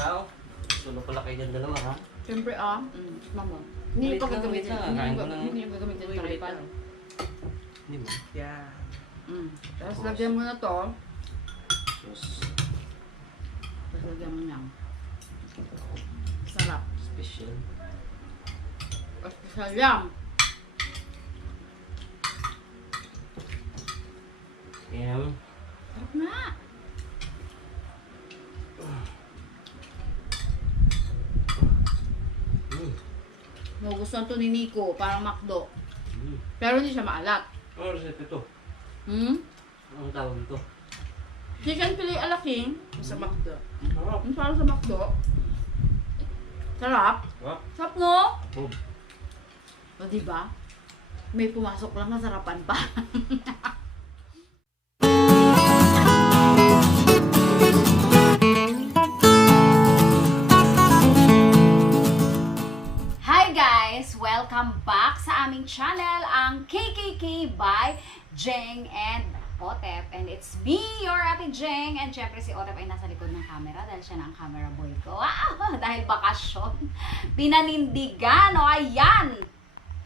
Ikaw? Sulo pala kayo dyan dalawa, ha? Siyempre ah. Mm, mama. Hindi Wait ko lang, gagamitin. wait lang. Hindi Kain ko lang. hindi gagamitin wait tripod. lang. Hindi mo. Yeah. Mm. Tapos lagyan mo na to. Sus. Tapos lagyan mo niyan. Sarap. Special. Tapos sayang. Yan. Sarap na. Magustuhan to ni Nico. Parang makdo. Mm. Pero hindi siya maalat. Ano resete ito? Hmm? Anong tawag ito? Chicken fillet alaking. Sa McDo. Sarap. Yung parang sa makdo. Sarap. Sarap. Sarap no? Oh. O diba? May pumasok lang na sarapan pa. channel, ang KKK by Jeng and Otep. And it's me, your ate Jeng. And syempre si Otep ay nasa likod ng camera dahil siya na ang camera boy ko. Wow! Dahil bakasyon. Pinanindigan. O, ayan!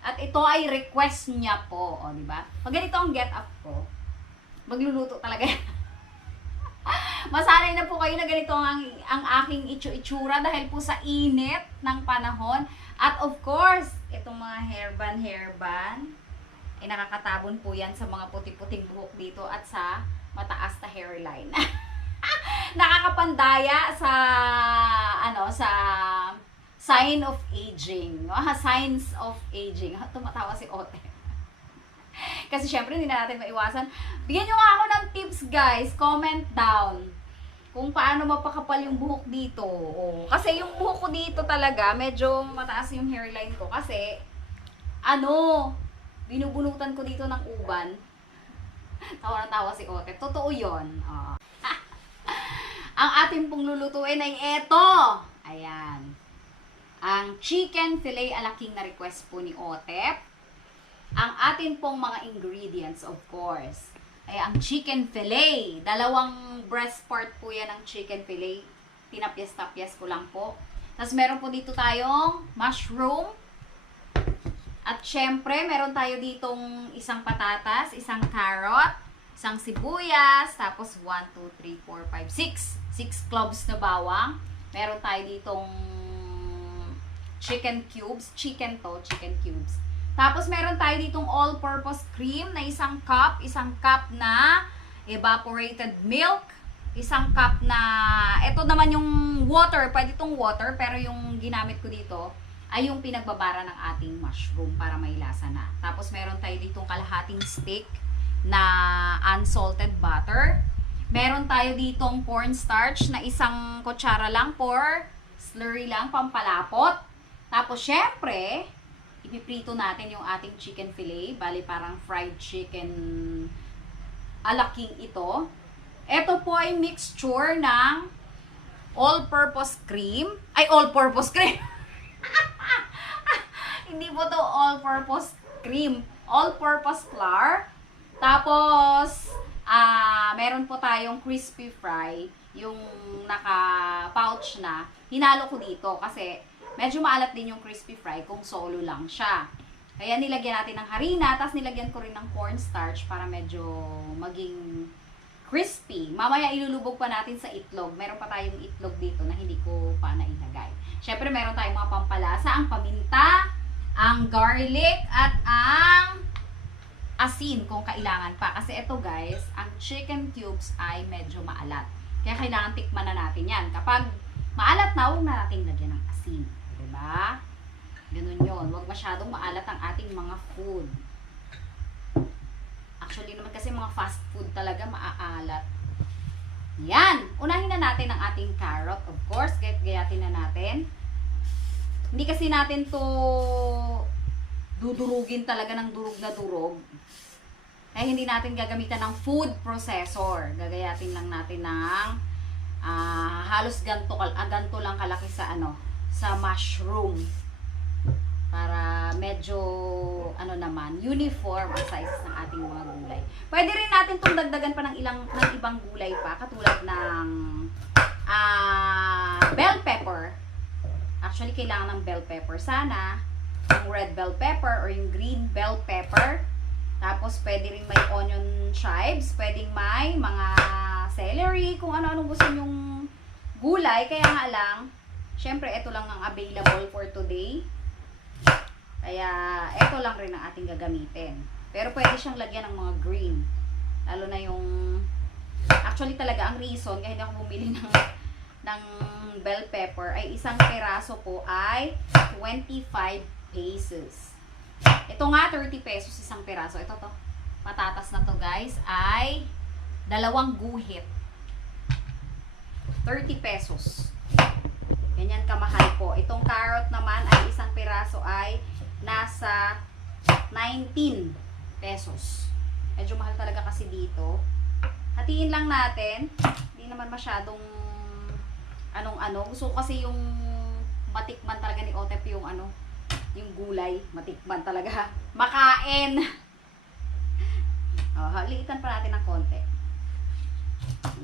At ito ay request niya po. O, di ba? Pag ganito ang get up ko, magluluto talaga yan. Masanay na po kayo na ganito ang, ang aking itsu-itsura dahil po sa init ng panahon. At of course, itong mga hairband, hairband, ay nakakatabon po yan sa mga puti-puting buhok dito at sa mataas na hairline. Nakakapandaya sa, ano, sa sign of aging. Ah, signs of aging. Tumatawa si Ote. Kasi syempre, hindi na natin maiwasan. Bigyan nyo nga ako ng tips, guys. Comment down. Kung paano mapakapal yung buhok dito. O, kasi yung buhok ko dito talaga, medyo mataas yung hairline ko. Kasi, ano, binubunutan ko dito ng uban. Tawa tawa si Ote. Totoo yun. Ah. Ang ating pong lulutuin ay eto. Ayan. Ang chicken fillet alaking na request po ni Otep. Ang atin pong mga ingredients, of course, ay ang chicken fillet. Dalawang breast part po yan ng chicken fillet. Tinapyas-tapyas ko lang po. Tapos meron po dito tayong mushroom. At syempre, meron tayo ditong isang patatas, isang carrot, isang sibuyas, tapos 1, 2, 3, 4, 5, 6. 6 cloves na bawang. Meron tayo ditong chicken cubes. Chicken to, chicken cubes. Tapos meron tayo ditong all-purpose cream na isang cup, isang cup na evaporated milk, isang cup na, ito naman yung water, pwede itong water, pero yung ginamit ko dito ay yung pinagbabara ng ating mushroom para may lasa na. Tapos meron tayo ditong kalahating stick na unsalted butter. Meron tayo ditong cornstarch na isang kutsara lang for slurry lang, pampalapot. Tapos syempre, ipiprito natin yung ating chicken fillet. Bali parang fried chicken alaking ito. Ito po ay mixture ng all-purpose cream. Ay, all-purpose cream. Hindi po to all-purpose cream. All-purpose flour. Tapos, ah meron po tayong crispy fry. Yung naka-pouch na. Hinalo ko dito kasi medyo maalat din yung crispy fry kung solo lang siya. Kaya nilagyan natin ng harina, tapos nilagyan ko rin ng cornstarch para medyo maging crispy. Mamaya ilulubog pa natin sa itlog. Meron pa tayong itlog dito na hindi ko pa nailagay. Siyempre, meron tayong mga pampalasa, ang paminta, ang garlic, at ang asin kung kailangan pa. Kasi ito guys, ang chicken cubes ay medyo maalat. Kaya kailangan tikman na natin yan. Kapag maalat na, huwag na natin lagyan ng asin. Diba? Ganun yon. Huwag masyadong maalat ang ating mga food. Actually naman kasi mga fast food talaga maaalat. Yan! Unahin na natin ang ating carrot, of course. Gayat-gayatin na natin. Hindi kasi natin to dudurugin talaga ng durug na durog. Kaya hindi natin gagamitan ng food processor. Gagayatin lang natin ng ah, halos ganto, ah, ganto lang kalaki sa ano, sa mushroom. Para medyo ano naman, uniform ang sizes ng ating mga gulay. Pwede rin natin itong dagdagan pa ng ilang ng ibang gulay pa katulad ng ah bell pepper. Actually, kailangan ng bell pepper. Sana, yung red bell pepper or yung green bell pepper. Tapos, pwede rin may onion chives. Pwedeng may mga celery, kung ano-ano gusto nyong gulay. Kaya nga lang, syempre, ito lang ang available for today. Kaya, ito lang rin ang ating gagamitin. Pero pwede siyang lagyan ng mga green. Lalo na yung... Actually talaga, ang reason kaya hindi ako bumili ng, ng bell pepper ay isang peraso po ay 25 pesos. Ito nga, 30 pesos isang peraso. Ito to. Patatas na to guys ay dalawang guhit. 30 pesos. Ganyan kamahal po. Itong carrot naman ay isang peraso ay nasa 19 pesos. Medyo mahal talaga kasi dito. Hatiin lang natin. Hindi naman masyadong anong-ano. Gusto kasi yung matikman talaga ni Otep yung ano, yung gulay. Matikman talaga. Makain! Oh, haliitan pa natin ng konti.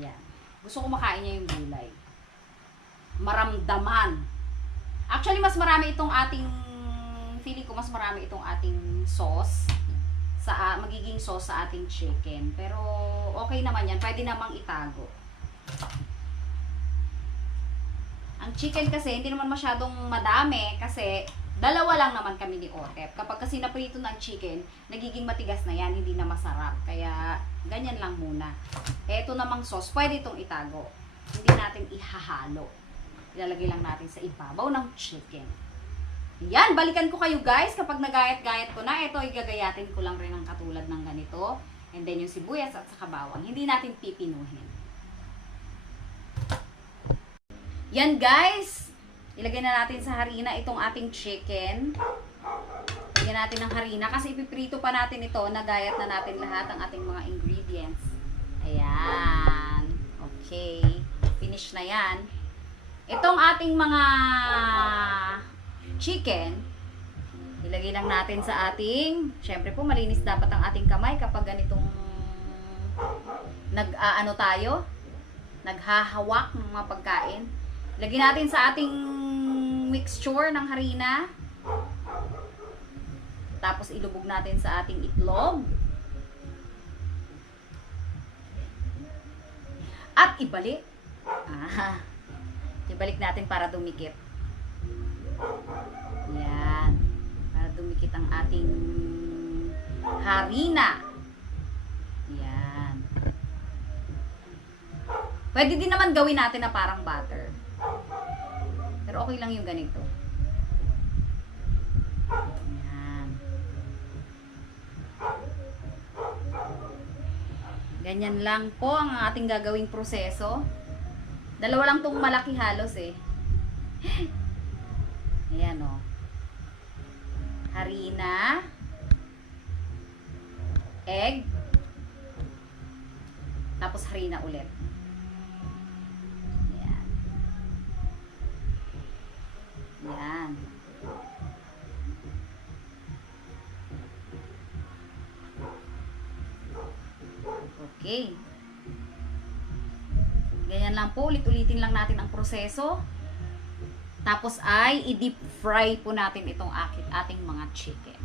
Yan. Gusto ko makain niya yung gulay. Maramdaman. Actually, mas marami itong ating feeling ko mas marami itong ating sauce sa ah, magiging sauce sa ating chicken. Pero okay naman yan. Pwede namang itago. Ang chicken kasi hindi naman masyadong madami kasi dalawa lang naman kami ni Otep. Kapag kasi naprito ng chicken, nagiging matigas na yan, hindi na masarap. Kaya ganyan lang muna. Eto namang sauce, pwede itong itago. Hindi natin ihahalo. Ilalagay lang natin sa ibabaw ng chicken. Yan, balikan ko kayo guys kapag nagayat-gayat ko na. Ito, igagayatin ko lang rin ng katulad ng ganito. And then yung sibuyas at saka bawang. Hindi natin pipinuhin. Yan guys. Ilagay na natin sa harina itong ating chicken. Lagyan natin ng harina kasi ipiprito pa natin ito. Nagayat na natin lahat ang ating mga ingredients. Ayan. Okay. Finish na yan. Itong ating mga chicken, ilagay lang natin sa ating, syempre po malinis dapat ang ating kamay kapag ganitong nag-ano tayo, naghahawak ng mga pagkain. Lagyan natin sa ating mixture ng harina. Tapos ilubog natin sa ating itlog. At ibalik. Ah, ibalik natin para dumikit. Yan. Para dumikit ang ating harina. Yan. Pwede din naman gawin natin na parang butter. Pero okay lang yung ganito. Yan. Ganyan lang po ang ating gagawing proseso. Dalawa lang tong malaki halos eh. Ayan o. Harina. Egg. Tapos harina ulit. Ayan. Ayan. Okay. Ganyan lang po. Ulit-ulitin lang natin ang proseso. Tapos ay i-deep fry po natin itong ating mga chicken.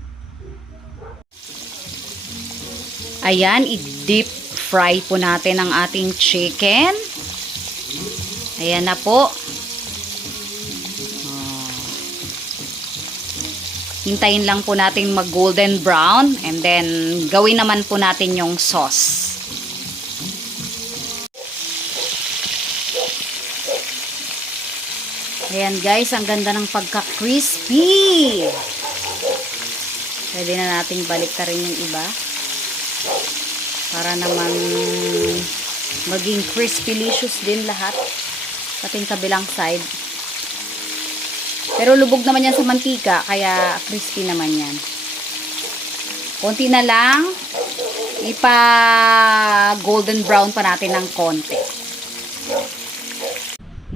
Ayan, i-deep fry po natin ang ating chicken. Ayan na po. Hintayin lang po natin mag golden brown and then gawin naman po natin yung sauce. Ayan guys, ang ganda ng pagka-crispy. Pwede na nating balik rin yung iba. Para naman maging crispy-licious din lahat. Pati yung kabilang side. Pero lubog naman yan sa mantika, kaya crispy naman yan. Konti na lang. Ipa golden brown pa natin ng konti.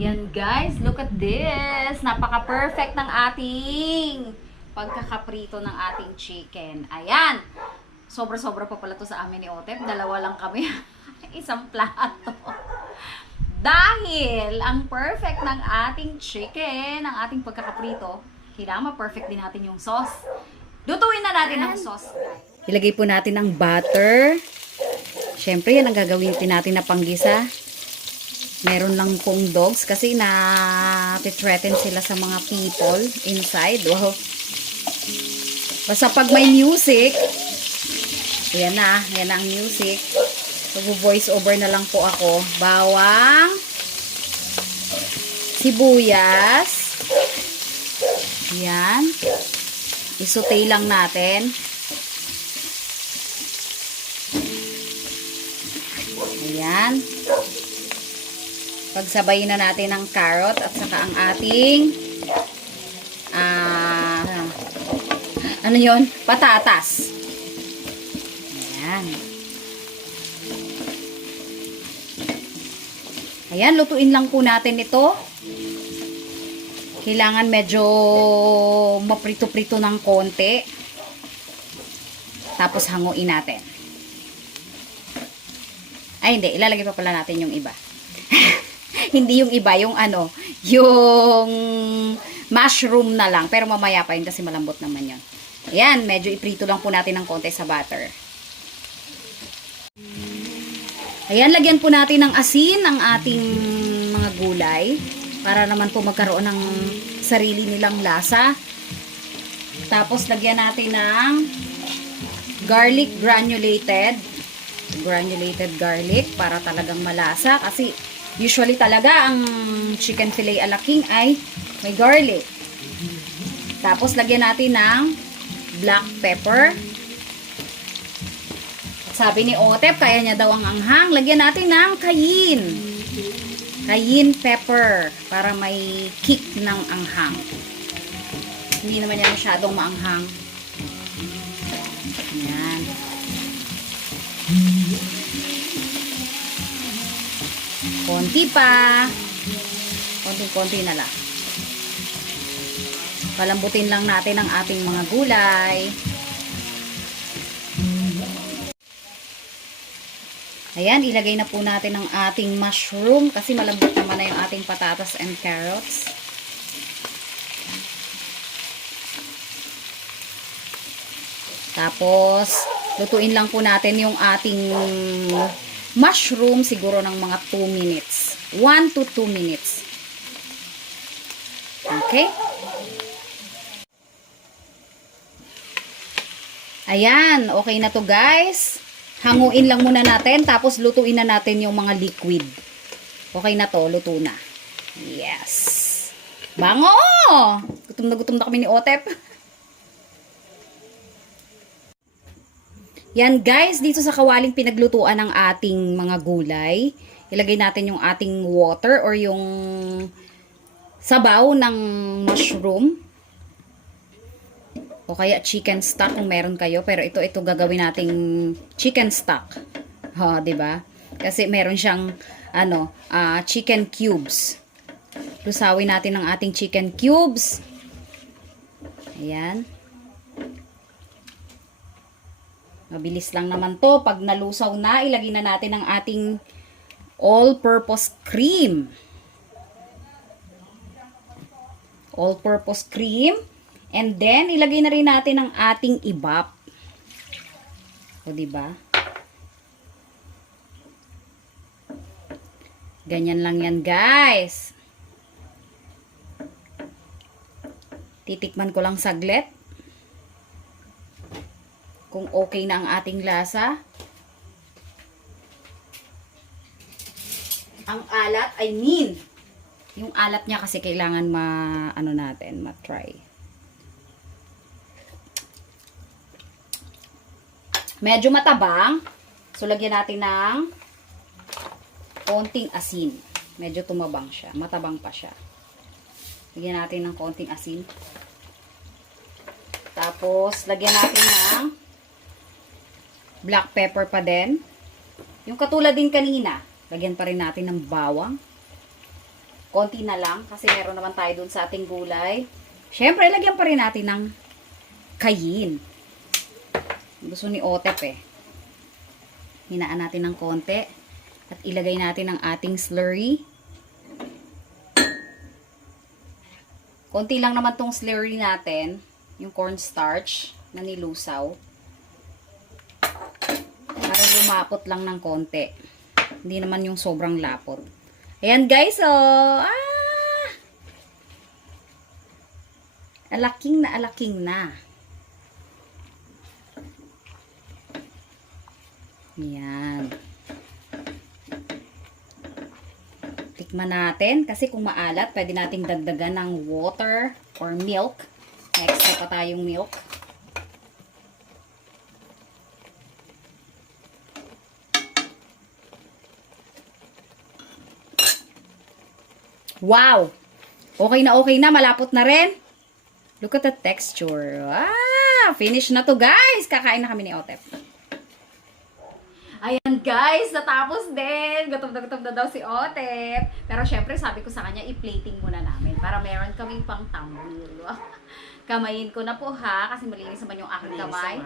Yan guys, look at this. Napaka-perfect ng ating pagkakaprito ng ating chicken. Ayan. Sobra-sobra pa pala to sa amin ni Otep. Dalawa lang kami. Isang plato. Dahil ang perfect ng ating chicken, ang ating pagkakaprito, kailangan ma-perfect din natin yung sauce. Lutuin na natin ang sauce. Ilagay po natin ang butter. Siyempre, yan ang gagawin natin na panggisa. Meron lang pong dogs kasi na threaten sila sa mga people inside. Wow. Basta pag may music, yan na, yan na ang music. Mag-voice over na lang po ako. Bawang, sibuyas, yan. Isutay lang natin. Ayan. Pagsabayin na natin ang carrot at saka ang ating ah ano yon Patatas. Ayan. Ayan, lutuin lang po natin ito. Kailangan medyo maprito-prito ng konti. Tapos hanguin natin. Ay, hindi. Ilalagay pa pala natin yung iba. hindi yung iba, yung ano, yung mushroom na lang. Pero mamaya pa yun kasi malambot naman yun. Ayan, medyo iprito lang po natin ng konti sa butter. Ayan, lagyan po natin ng asin ang ating mga gulay para naman po magkaroon ng sarili nilang lasa. Tapos, lagyan natin ng garlic granulated. Granulated garlic para talagang malasa. Kasi, usually talaga ang chicken fillet a la king ay may garlic. Tapos, lagyan natin ng black pepper. Sabi ni Otep, kaya niya daw ang anghang. Lagyan natin ng kayin. Cayenne pepper para may kick ng anghang. Hindi naman yan masyadong maanghang. Konti pa. Konti-konti na lang. Palambutin lang natin ang ating mga gulay. Ayan, ilagay na po natin ang ating mushroom kasi malambot naman na yung ating patatas and carrots. Tapos, lutuin lang po natin yung ating mushroom siguro ng mga 2 minutes. 1 to 2 minutes. Okay? Ayan, okay na to guys. Hanguin lang muna natin, tapos lutuin na natin yung mga liquid. Okay na to, luto na. Yes. Bango! Gutom na gutom na kami ni Otep. Yan guys, dito sa kawaling pinaglutuan ng ating mga gulay. Ilagay natin yung ating water or yung sabaw ng mushroom. O kaya chicken stock kung meron kayo. Pero ito, ito gagawin nating chicken stock. Ha, 'di ba? Kasi meron siyang ano, ah, chicken cubes. Lusawin natin ang ating chicken cubes. Ayan. Mabilis lang naman to. Pag nalusaw na, ilagay na natin ang ating all-purpose cream. All-purpose cream. And then, ilagay na rin natin ang ating ibap. O, diba? Ganyan lang yan, guys. Titikman ko lang saglit. Kung okay na ang ating lasa. Ang alat, I mean, yung alat niya kasi kailangan ma, ano natin, ma-try. Medyo matabang. So, lagyan natin ng konting asin. Medyo tumabang siya. Matabang pa siya. Lagyan natin ng konting asin. Tapos, lagyan natin ng black pepper pa din. Yung katulad din kanina, lagyan pa rin natin ng bawang. Konti na lang kasi meron naman tayo dun sa ating gulay. Siyempre, lagyan pa rin natin ng kayin. Gusto ni Otep eh. Hinaan natin ng konti at ilagay natin ang ating slurry. Konti lang naman tong slurry natin, yung cornstarch na nilusaw. Lumapot lang ng konti. Hindi naman yung sobrang lapot. Ayan guys, oh. Ah! Alaking na alaking na. Yan. Tikman natin. Kasi kung maalat, pwede nating dagdagan ng water or milk. Extra pa tayong milk. Wow! Okay na okay na. Malapot na rin. Look at the texture. Ah! Finish na to guys! Kakain na kami ni Otep. Ayan guys, natapos din. Gutom na gutom na daw si Otep. Pero syempre sabi ko sa kanya, i-plating muna namin para meron kaming pang thumbnail. Kamayin ko na po ha, kasi malinis naman yung aking kamay.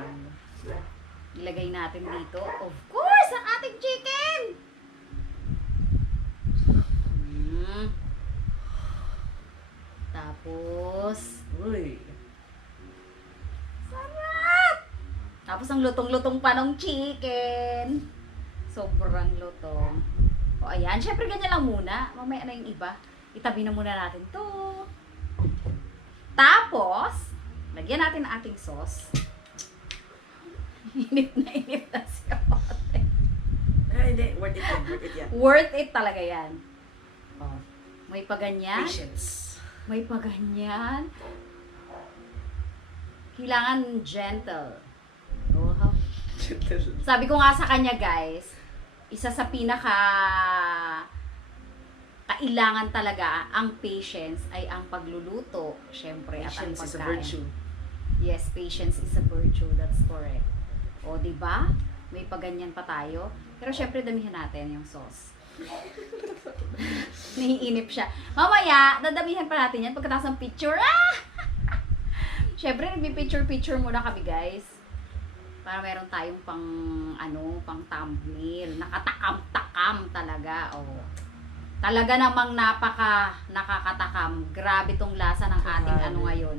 Ilagay natin dito. Of course, ang ating chicken! Hmm. Tapos, Uy. Sarap! Tapos ang lutong-lutong pa ng chicken. Sobrang lutong. O ayan, syempre ganyan lang muna. Mamaya na yung iba. Itabi na muna natin to. Tapos, lagyan natin ang ating sauce. inip na inip na si Ote. Ah, hindi. Worth it yan. Worth it yan. Worth it talaga yan. O, may paganyan. Patience. May paganyan. Kailangan gentle. Oh, how Sabi ko nga sa kanya, guys, isa sa pinaka kailangan talaga ang patience ay ang pagluluto, syempre, at ang Patience is a pagkain. virtue. Yes, patience is a virtue. That's correct. O, di ba? May paganyan pa tayo. Pero syempre, damihan natin yung sauce. Naiinip siya. Mamaya, dadamihan pa natin yan pagkatapos ng picture. Ah! syempre, nagbi-picture-picture muna kami, guys. Para meron tayong pang, ano, pang thumbnail. Nakatakam-takam talaga. O, talaga namang napaka nakakatakam. Grabe tong lasa ng ating Grabe. ano ngayon.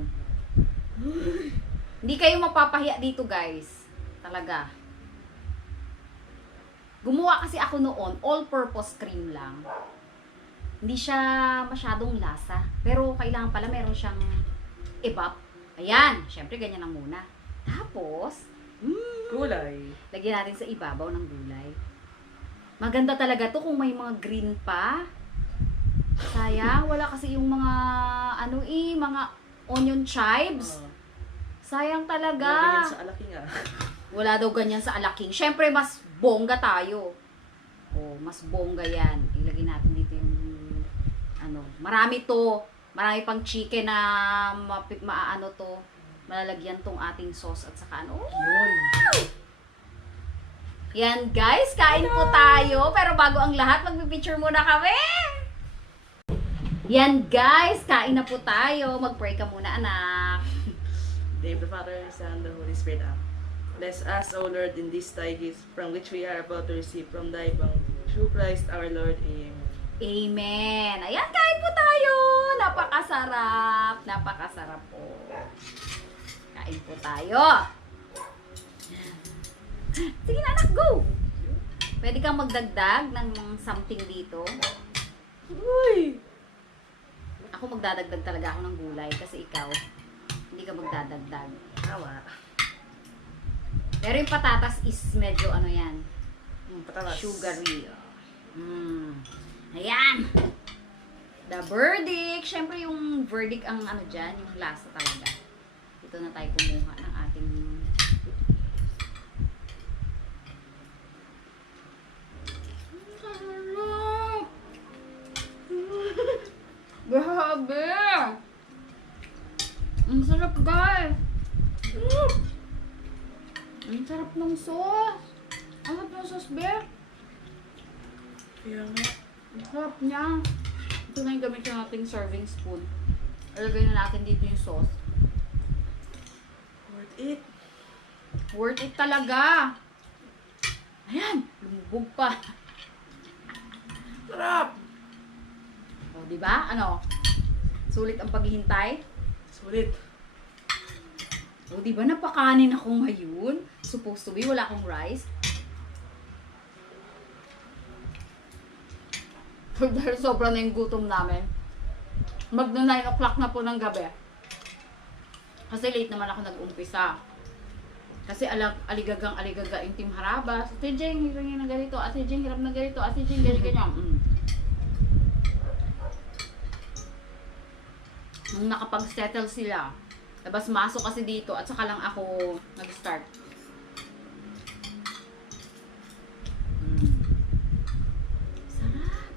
Hindi kayo mapapahiya dito, guys. Talaga. Gumawa kasi ako noon, all-purpose cream lang. Hindi siya masyadong lasa. Pero kailangan pala meron siyang evap. Ayan, syempre ganyan lang muna. Tapos, Kulay. lagyan natin sa ibabaw ng gulay. Maganda talaga to kung may mga green pa. Sayang, wala kasi yung mga, ano eh, mga onion chives. Sayang talaga. sa alaki nga. Wala daw ganyan sa alaking. Siyempre, mas bongga tayo. Oh, mas bongga yan. Ilagay natin dito yung, ano, marami to. Marami pang chicken na mapi- maaano to. Malalagyan tong ating sauce at saka ano. Yun. Yan guys, kain po tayo. Pero bago ang lahat, magpipicture muna kami. Yan guys, kain na po tayo. Mag-pray ka muna anak. Name the Father, Son, the Holy Spirit. Amen. Bless us, O Lord, in these thy from which we are about to receive from thy bounty. Through Christ our Lord. Amen. Amen. Ayan, kain po tayo. Napakasarap. Napakasarap po. Kain po tayo. Sige na anak, go! Pwede kang magdagdag ng something dito. Uy! Ako magdadagdag talaga ako ng gulay kasi ikaw, hindi ka magdadagdag. Tama. Pero yung patatas is medyo ano yan, Hmm, patalas. sugary. Mm. Ayan! The verdict. Siyempre yung verdict ang ano dyan, yung lasa talaga. Dito na tayo kumuha ng ating Ang sarap ng sauce! Ang sarap ng sauce, bear! Kaya nga. Ang sarap niya. Ito na yung gamit yung ating serving spoon. Ilagay na natin dito yung sauce. Worth it. Worth it talaga. Ayan, lumubog pa. Sarap! O, di ba? Ano? Sulit ang paghihintay. Sulit. O, di ba napakanin ako ngayon? Supposed to be, wala akong rice. Dahil sobra na yung gutom namin. Magna 9 o'clock na po ng gabi. Kasi late naman ako nag-umpisa. Kasi alag, aligagang aligaga yung team Harabas. Ate Jeng, hirap na ganito. Ate Jeng, hirap na ganito. Ate Jeng, ganyan, ganyan. Mm. Nung nakapag-settle sila, labas masok kasi dito at saka lang ako nag-start. Mm. Sarap.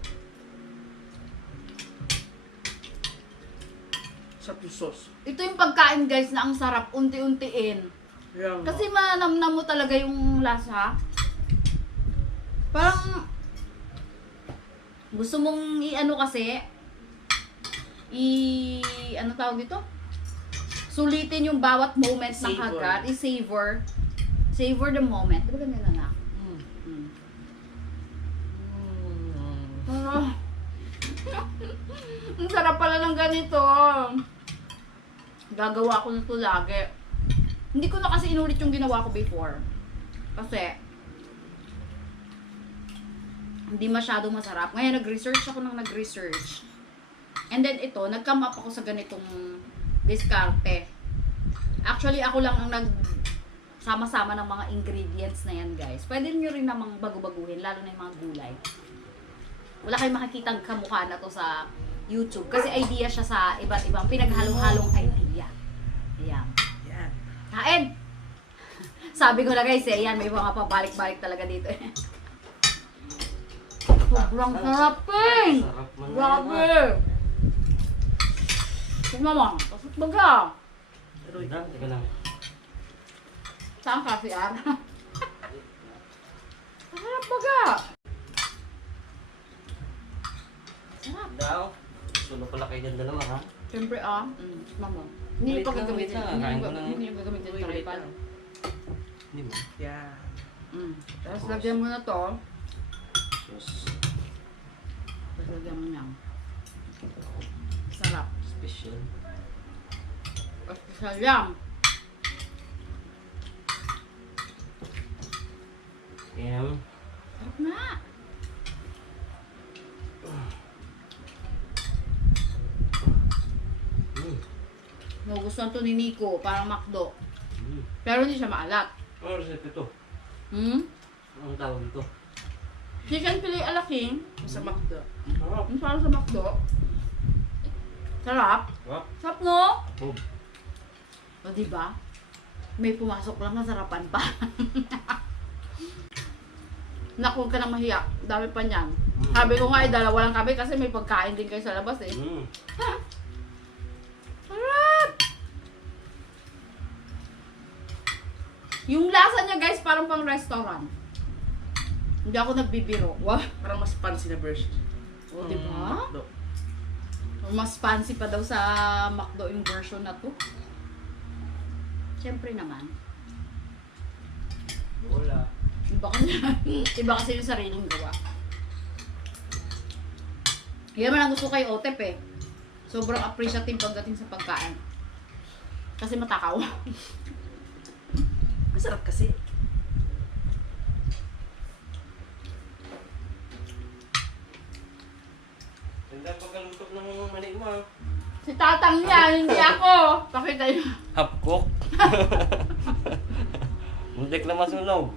Sarap yung sauce. Ito yung pagkain guys na ang sarap unti-untiin. Yan. Kasi manamnam mo talaga yung lasa. Parang gusto mong i-ano kasi i ano tawag dito? Sulitin yung bawat moment ng Savor. hagat, i-savor. Savor the moment. Di ba ganyan na na? Mm. Mm. Mm. Ah. Ang sarap pala ng ganito. Gagawa ko nito lagi. Hindi ko na kasi inulit yung ginawa ko before. Kasi, hindi masyado masarap. Ngayon, nag-research ako ng nag-research. And then ito, nag-come up ako sa ganitong diskarte. Actually, ako lang ang nag sama-sama ng mga ingredients na yan, guys. Pwede nyo rin namang bago-baguhin, lalo na yung mga gulay wala kayong makikitang kamukha na to sa YouTube. Kasi idea siya sa iba't ibang pinaghalong-halong idea. Ayan. Yan. Kain! Sabi ko na guys eh, yan, may mga pabalik-balik talaga dito eh. Sobrang sarap eh! Sarap man Grabe! yan, Tignan mo, pasok baga. Ah. Teka, lang. Saan ka si Ara? Sarap baga! Sarap. Daw. Sulo pala kayo dyan dalawa, ha? Siyempre ah. Mm, mama. Hindi Wait niyo pa lang. Hindi lang. hindi gagamitin yung tripod. Hindi mo. Yan. Mm. Tapos Tapos? lagyan mo na to. Sus. Tapos lagyan mo niya. Sarap. Special. Tapos salyam. Yan. Sarap na. Mm. Nagustuhan to ni Nico. Parang makdo. Mm. Pero hindi siya maalat. Ano recipe to? Hmm? Anong tawag dito? Chicken fillet ala king. Sa McDo. Sarap. Yung parang sa makdo. Sarap. Sarap. Sarap no? Oh. O diba? May pumasok lang na sarapan pa. Naku, ka nang mahiya. Dami pa niyan. Mm. Sabi ko nga, eh, dalawa lang kami kasi may pagkain din kayo sa labas eh. Mm. Sarap! Yung lasa niya guys, parang pang restaurant. Hindi ako nagbibiro. Wow. Parang mas fancy na version. O, ng di ba? McDo. Mas fancy pa daw sa McDo yung version na to. Siyempre naman. Wala. Iba kasi, iba kasi yung sariling gawa. Yan man ang gusto kay Otep eh. Sobrang appreciative pagdating sa pagkain. Kasi matakaw. Masarap kasi. Ganda ang pagkaluto ng mani mo, ah. Si tatang niya, hindi ako. Pakita niyo. Half cook. Muntik na masunog.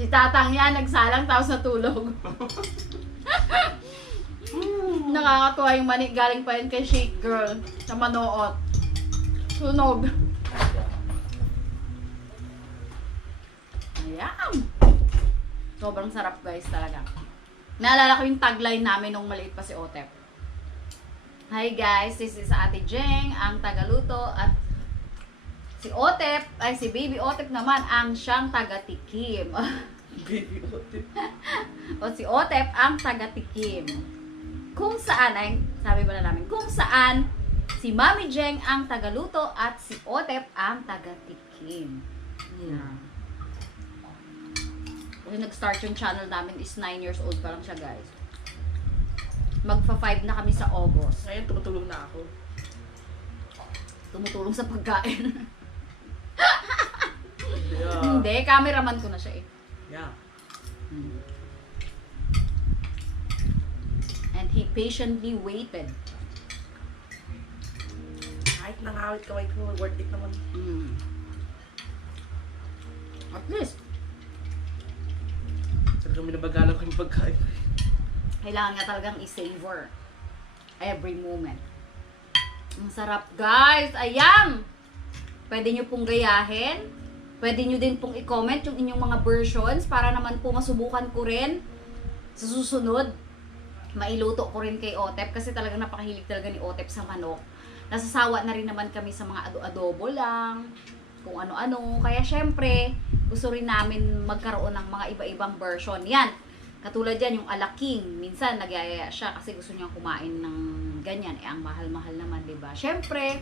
Si tatang niya, nagsalang tapos natulog. Hmm, Nakakatuwa yung mani galing pa yun kay Shake Girl sa Manoot. Sunog. Ayan. Sobrang sarap guys talaga. Naalala ko yung tagline namin nung maliit pa si Otep. Hi guys, this is Ate Jeng, ang tagaluto at si Otep, ay si Baby Otep naman ang siyang taga-tikim. Baby ote. o si Otep ang taga-tikim. Kung saan ay, sabi ba na namin, kung saan si Mami Jeng ang tagaluto at si Otep ang taga-tikim. Yan. Kasi nag-start yung channel namin is 9 years old pa lang siya guys. Magfa 5 na kami sa August. Ngayon tumutulog na ako. tumutulong sa pagkain. Yeah. Hindi, cameraman ko na siya eh. Yeah. And he patiently waited. Kahit nangawit kamay ko, worth it naman. Mm. Talagang minabagalan ko yung pagkain. kailangan nga talagang i-savor every moment. Ang sarap, guys! Ayan! Pwede nyo pong gayahin. Pwede nyo din pong i-comment yung inyong mga versions para naman po masubukan ko rin sa susunod. Mailuto ko rin kay Otep kasi talagang napakahilig talaga ni Otep sa manok. Nasasawa na rin naman kami sa mga ado-adobo lang, kung ano-ano. Kaya syempre, gusto rin namin magkaroon ng mga iba-ibang version. Yan, katulad yan yung alaking. Minsan nagyayaya siya kasi gusto niyang kumain ng ganyan. Eh, ang mahal-mahal naman, di ba? Syempre,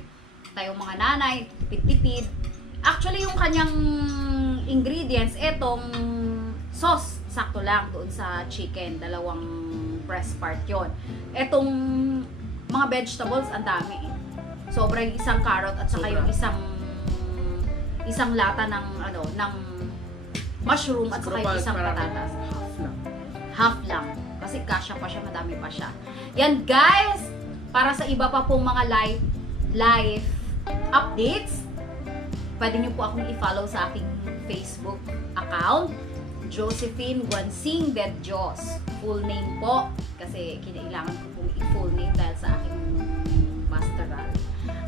tayong mga nanay, tipid-tipid. Actually, yung kanyang ingredients, etong sauce, sakto lang doon sa chicken. Dalawang breast part yon. Etong mga vegetables, ang dami eh. Sobra yung isang carrot at saka Sobra. yung isang isang lata ng ano ng mushroom at saka yung isang patatas Half lang. half lang. Kasi kasya pa siya, madami pa siya. Yan guys, para sa iba pa pong mga live, live updates, pwede nyo po akong i-follow sa aking Facebook account, Josephine Guansing Dead Diyos. Full name po, kasi kinailangan ko pong i-full name dahil sa aking.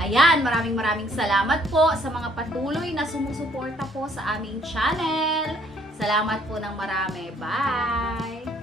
Ayan, maraming maraming salamat po sa mga patuloy na sumusuporta po sa aming channel. Salamat po ng marami. Bye!